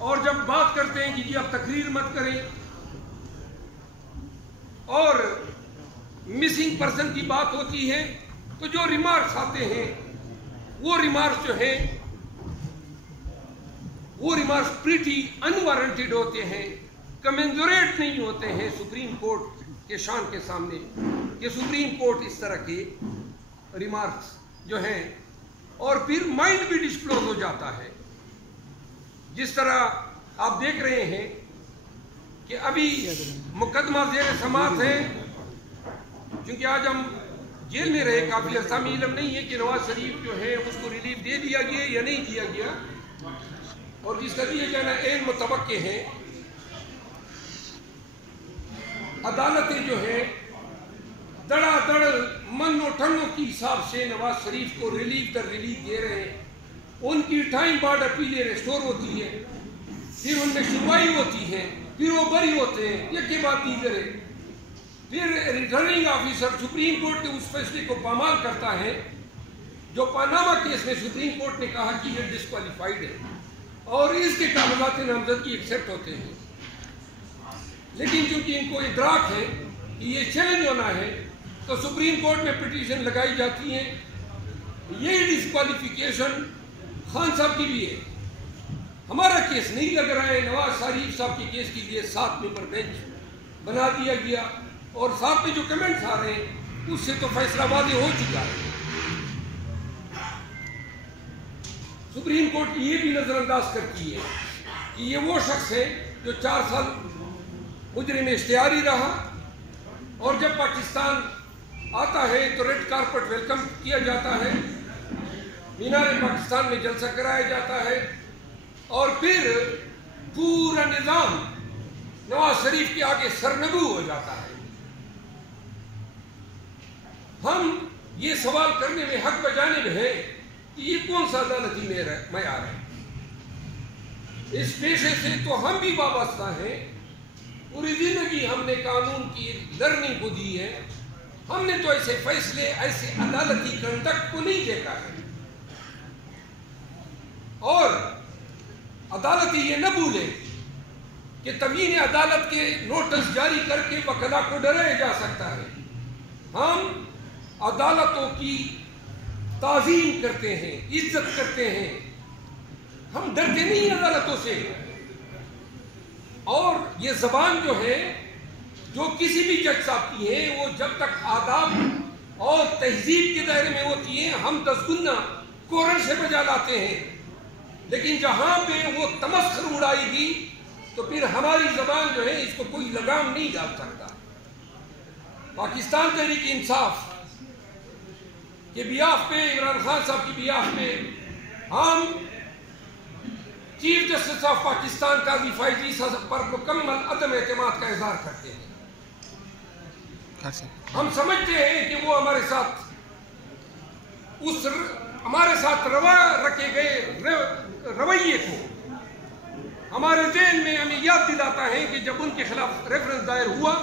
اور جب بات کرتے ہیں کہ جی اب تقریر مت کریں اور مسنگ پرسن کی بات ہوتی ہے تو جو ریمارکس آتے ہیں وہ ریمارکس جو ہیں وہ ریمارکس پریٹی انوارنٹیڈ ہوتے ہیں، کمنزوریٹ نہیں ہوتے ہیں سپریم کورٹ کے شان کے سامنے کہ سپریم کورٹ اس طرح کے ریمارکس جو ہیں، اور پھر مائنڈ بھی ڈسکلوز ہو جاتا ہے. جس طرح آپ دیکھ رہے ہیں کہ ابھی مقدمہ زیر سماعت ہے، چونکہ آج ہم جیل میں رہے کافی عرصہ، میں علم نہیں ہے کہ نواز شریف جو ہے اس کو ریلیف دے دیا گیا یا نہیں دیا گیا، اور جس کا دیے جانا عین متوقع ہے. عدالتیں جو ہے دڑا دڑ من و ٹھنوں کی حساب سے نواز شریف کو ریلیف در ریلیف دے رہے ہیں. ان کی ٹائم بارڈ اپیلیں ریسٹور ہوتی ہے، پھر ان میں سنوائی ہوتی ہے، پھر وہ بری ہوتے ہیں، یہ کے بعد دیگر ہے. پھر ریٹرننگ آفیسر سپریم کورٹ کے اس فیصلے کو پامال کرتا ہے جو پاناما کیس میں سپریم کورٹ نے کہا کہ یہ ڈسکوالیفائڈ ہے، اور اس کے کاغذات نامزدگی ایکسیپٹ ہوتے ہیں. لیکن چونکہ ان کو ادراک ہے کہ یہ چیلنج ہونا ہے تو سپریم کورٹ میں پٹیشن لگائی جاتی ہیں. یہ ڈسکوالیفیکیشن خان صاحب کی بھی ہے، ہمارا کیس نہیں لگ رہا ہے. نواز شریف صاحب کے کیس کے لیے 7 ممبر بینچ بنا دیا گیا، اور ساتھ میں جو کمنٹس آ رہے ہیں اس سے تو فیصلہ واضح ہو چکا ہے. سپریم کورٹ یہ بھی نظر انداز کرتی ہے کہ یہ وہ شخص ہے جو 4 سال مجرم اشتہاری رہا، اور جب پاکستان آتا ہے تو ریڈ کارپٹ ویلکم کیا جاتا ہے، مینار پاکستان میں جلسہ کرایا جاتا ہے، اور پھر پورا نظام نواز شریف کے آگے سرنگو ہو جاتا ہے. ہم یہ سوال کرنے میں حق بجانب ہے کہ یہ کون سا عدالتی معیار ہے. اس پیشے سے تو ہم بھی وابستہ ہیں، پوری زندگی ہم نے قانون کی لرننگ کو دی ہے. ہم نے تو ایسے فیصلے، ایسے عدالتی کنڈکٹ کو نہیں دیکھا ہے. اور عدالت یہ نہ بھولے کہ تبیین عدالت کے نوٹس جاری کر کے وکلا کو ڈرایا جا سکتا ہے. ہم عدالتوں کی تعظیم کرتے ہیں، عزت کرتے ہیں، ہم ڈرتے نہیں عدالتوں سے. اور یہ زبان جو ہے جو کسی بھی جج صاحب کی ہے، وہ جب تک آداب اور تہذیب کے دائرے میں ہوتی ہے ہم 10 گنا کورن سے بجا لاتے ہیں. لیکن جہاں پہ وہ تمسخر اڑائے گی تو پھر ہماری زبان جو ہے اس کو کوئی لگام نہیں ڈال سکتا. پاکستان تحریک انصاف کے بیاف پہ، عمران خان صاحب کی بیاف پہ، ہم چیف جسٹس آف پاکستان قاضی فائزی صاحب پر مکمل عدم اعتماد کا اظہار کرتے ہیں. ہم سمجھتے ہیں کہ وہ ہمارے ساتھ روا رکھے گئے رویے کو ہمارے ذہن میں ہمیں یاد دلاتا ہے کہ جب ان کے خلاف ریفرنس دائر ہوا،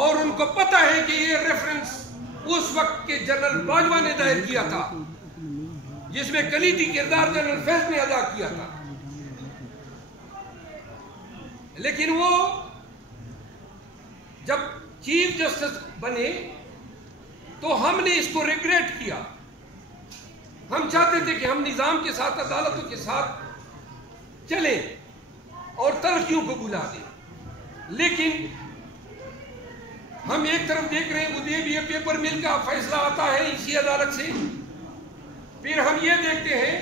اور ان کو پتہ ہے کہ یہ ریفرنس اس وقت کے جنرل باجوہ نے دائر کیا تھا، جس میں کلیدی کردار جنرل فیض نے ادا کیا تھا. لیکن وہ جب چیف جسٹس بنے تو ہم نے اس کو ریگریٹ کیا. ہم چاہتے تھے کہ ہم نظام کے ساتھ، عدالتوں کے ساتھ چلیں اور تلخیوں کو بھلا دیں. لیکن ہم ایک طرف دیکھ رہے ہیں ادیبیہ پیپر مل کا فیصلہ آتا ہے اسی عدالت سے، پھر ہم یہ دیکھتے ہیں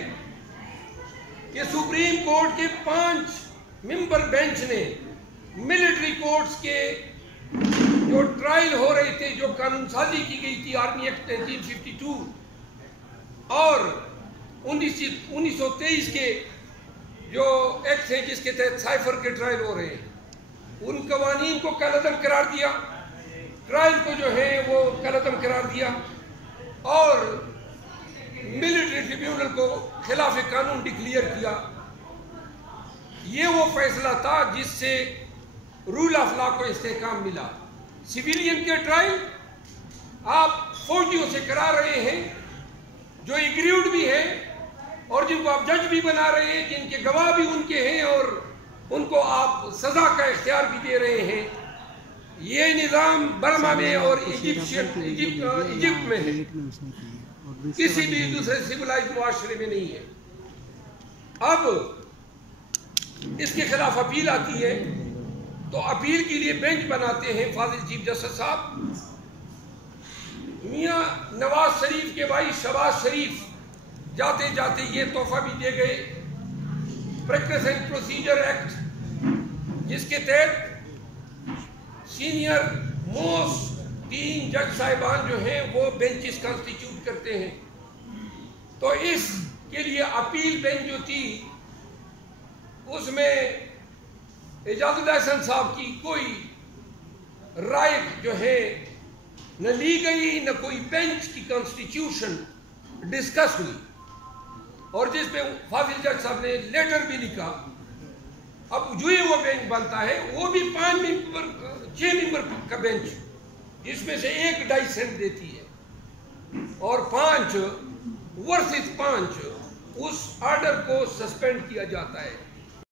کہ سپریم کورٹ کے 5 ممبر بینچ نے ملٹری کورٹس کے جو ٹرائل ہو رہے تھے، جو قانون سازی کی گئی تھی آرمی ایکٹ 1952 اور 1923 کے جو ایکٹ ہیں جس کے تحت سائفر کے ٹرائل ہو رہے ہیں، ان قوانین کو کالعدم قرار دیا، ٹرائل کو جو ہے وہ کالعدم قرار دیا، اور ملٹری ٹریبیونل کو خلاف قانون ڈکلیئر کیا. یہ وہ فیصلہ تھا جس سے رول آف لا کو استحکام ملا. سویلین کے ٹرائل آپ فوجیوں سے کرا رہے ہیں جو ایگریوڈ بھی ہے اور جن کو آپ جج بھی بنا رہے ہیں، جن کے گواہ بھی ان کے ہیں اور ان کو آپ سزا کا اختیار بھی دے رہے ہیں. یہ نظام برما میں اور ایجپٹ میں ہے، کسی بھی دوسرے سویلائز معاشرے میں نہیں ہے. اب اس کے خلاف اپیل آتی ہے تو اپیل کے لیے بینچ بناتے ہیں فاضل چیف جسٹس صاحب. میاں نواز شریف کے بھائی شہباز شریف جاتے جاتے یہ تحفہ بھی دے گئے، پریکٹس اینڈ پروسیجر ایکٹ، جس کے تحت سینئر موسٹ 3 جج صاحبان جو ہیں وہ بینچز کانسٹیٹیوٹ کرتے ہیں. تو اس کے لیے اپیل بینچ جو تھی اس میں اعجاز اللہ احسن صاحب کی کوئی رائے جو ہے نہ لی گئی، نہ کوئی بینچ کی کانسٹیٹیوشن ڈسکس ہوئی، اور جس پہ فاضل جج صاحب نے لیٹر بھی لکھا. اب جو ہی وہ بینچ بنتا ہے وہ بھی 6 ممبر کا بینچ، جس میں سے 1 ڈائسنٹ دیتی ہے اور 5 ورسز 5 اس آرڈر کو سسپینڈ کیا جاتا ہے.